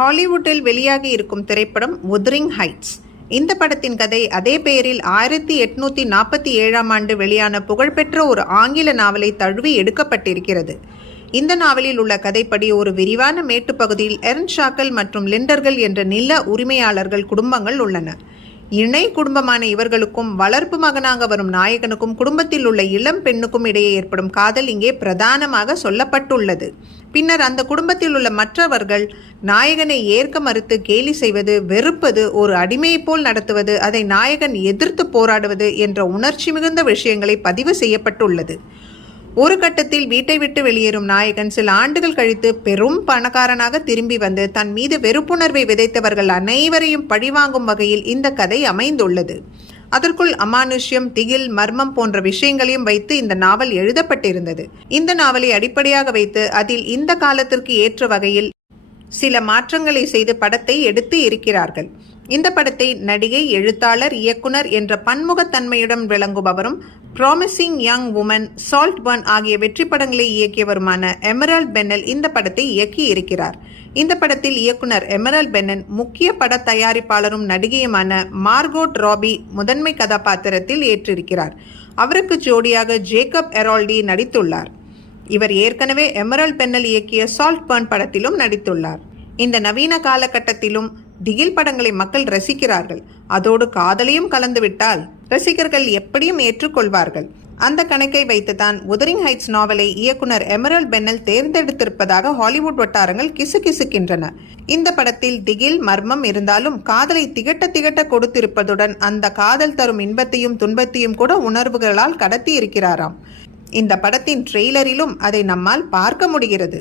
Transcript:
ஹாலிவுட்டில் வெளியாகி இருக்கும் திரைப்படம் வுதரிங் ஹைட்ஸ். இந்த படத்தின் கதை அதே பெயரில் 1847ஆம் ஆண்டு வெளியான புகழ்பெற்ற ஒரு ஆங்கில நாவலை தழுவி எடுக்கப்பட்டிருக்கிறது. இந்த நாவலில் உள்ள கதைப்படி ஒரு விரிவான மேட்டுப்பகுதியில் எர்ன்ஷாக்கல் மற்றும் லிண்டர்கள் என்ற நில உரிமையாளர்கள் குடும்பங்கள் உள்ளன. இணை குடும்பமான இவர்களுக்கும் வளர்ப்பு மகனாக வரும் நாயகனுக்கும் குடும்பத்தில் உள்ள இளம் பெண்ணுக்கும் இடையே ஏற்படும் காதல் இங்கே பிரதானமாக சொல்லப்பட்டுள்ளது. பின்னர் அந்த குடும்பத்தில் உள்ள மற்றவர்கள் நாயகனை ஏற்க மறுத்து கேலி செய்வது, வெறுப்பது, ஒரு அடிமையை போல் நடத்துவது, அதை நாயகன் எதிர்த்து போராடுவது என்ற உணர்ச்சி மிகுந்த விஷயங்களை பதிவு செய்யப்பட்டுள்ளது. ஒரு கட்டத்தில் வீட்டை விட்டு வெளியேறும் நாயகன் சில ஆண்டுகள் கழித்து பெரும் பணக்காரனாக திரும்பி வந்து தன் மீது வெறுப்புணர்வை விதைத்தவர்கள் அனைவரையும் பழிவாங்கும் வகையில் இந்த கதை அமைந்துள்ளது. அதற்குள் அமானுஷ்யம், திகில், மர்மம் போன்ற விஷயங்களையும் வைத்து இந்த நாவல் எழுதப்பட்டிருந்தது. இந்த நாவலை அடிப்படையாக வைத்து அதில் இந்த காலத்திற்கு ஏற்ற வகையில் சில மாற்றங்களை செய்து படத்தை எடுத்து இருக்கிறார்கள். இந்த படத்தை நடிகை, எழுத்தாளர், இயக்குனர் என்ற பன்முகத்தன்மையுடன் விளங்குபவரும் ப்ராமிசிங் யங் உமன், சால்ட்பர்ன் ஆகிய வெற்றி படங்களை இயக்கியவருமான எமரால்ட் பென்னல் இந்த படத்தை இயக்கி இருக்கிறார். இந்த படத்தில் இயக்குனர் எமரால்ட் பென்னல் முக்கிய பட தயாரிப்பாளரும் நடிகையுமான மார்கோட் ராபி முதன்மை கதாபாத்திரத்தில் ஏற்றிருக்கிறார். அவருக்கு ஜோடியாக ஜேக்கப் எரால்டி நடித்துள்ளார். இவர் ஏற்கனவே எமரால்ட் பென்னல் இயக்கிய சால்ட்பர்ன் படத்திலும் நடித்துள்ளார். இந்த நவீன காலகட்டத்திலும் திகில் படங்களை மக்கள் ரசிக்கிறார்கள். அதோடு காதலையும் கலந்துவிட்டால் ரசிகர்கள் எப்படியும் ஏற்றுக்கொள்வார்கள். அந்த கணக்கை வைத்துதான் வுதரிங் ஹைட்ஸ் நாவலை இயக்குனர் எமரால்ட் பென்னல் தேர்ந்தெடுத்திருப்பதாக ஹாலிவுட் வட்டாரங்கள் கிசுகிசுக்கின்றன. இந்த படத்தில் திகில், மர்மம் இருந்தாலும் காதலை திகட்ட கொடுத்திருப்பதுடன் அந்த காதல் தரும் இன்பத்தையும் துன்பத்தையும் கூட உணர்வுகளால் கடத்தி இருக்கிறாராம். இந்த படத்தின் ட்ரெய்லரிலும் அதை நம்மால் பார்க்க முடிகிறது.